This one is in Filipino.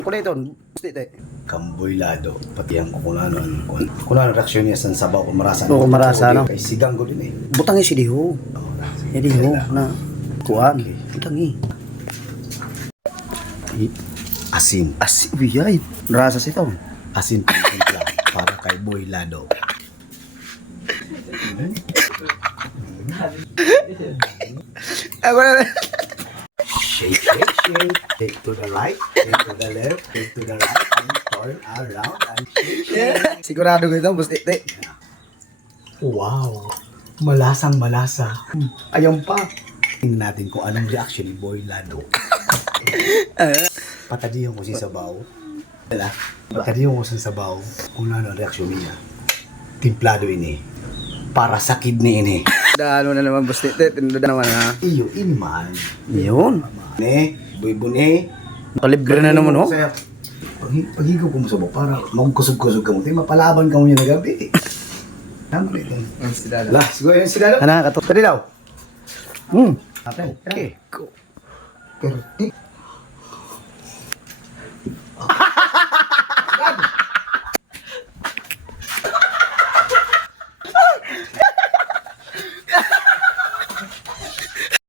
Kuliton. Dito. Kamboylado. Pati ang kukunano. Kukunano reaksyon niya sa sabaw. Kumarasa. Oo, kumarasa, no? Kay sigang ko din eh. Butang si Diho. Diho na kuan. Butang Asin. Asin. Biyay. Rasa sito. Asin pang para kay Boylado. Shake, shake, shake. Take to the right, take to the left, take to the right, and turn around and shake. Sigurado ko ito, Boss Tite. Wow! Malasang malasa. Ayun pa. Tingnan natin kung anong reaction ni Boylado. Patadiyan ko si Sabaw. Patadiyan ko si Sabaw kung ano ang reaksyon niya. Timplado ini. Para sa kidney ini. Ano na naman, Boss Tite. Tinuda naman ha. Iyo, inman. Yun. Ne, buibon eh. Nakalibre na naman, oh. Pag-higaw ko mo sa bawang, para magkusog-kusog ka mo. Tayo, mapalaban ka mo niya na gabi. Tama rin. Lah, siguro yun si Dado. Ano, kato. Tadi daw. Okay. Pero,